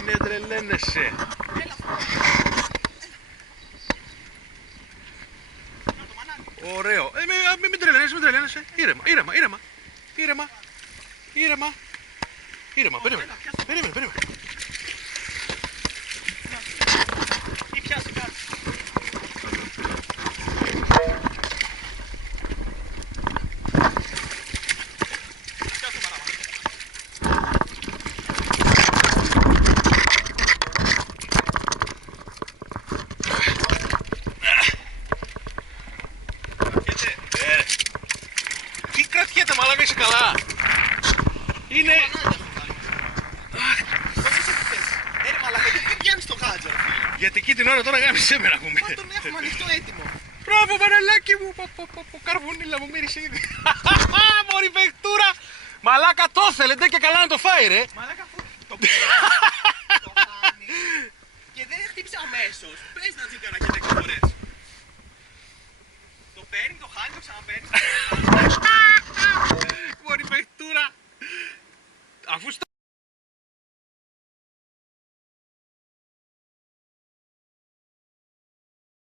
Είναι τρελαίνεσαι. Ωραίο. Μην τρελαίνεσαι. Ήρεμα. Περίμενε. Τι κρατιέται, μαλάκα, είσαι καλά. Είναι... Γιατί πιάνεις το γάτζο, ρε φίλε? Γιατί εκεί την ώρα τώρα γάμισε εμένα που Μα τον έχουμε ανοιχτό έτοιμο. Μπράβο, μανελάκι μου. Καρβούνιλα μου μύρισε ήδη. Μωρή παιχτούρα. Μαλάκα το θέλετε και καλά να το φάει, ρε. Μαλάκα, αφού το παίρνει, το χάνει και δεν χτύπησε αμέσως. Πες να τσίγκανα και 10 φορές. Το παίρνει, το χάνει, το ξαναπαίρνει. Μωρή παιχτούρα. Αφού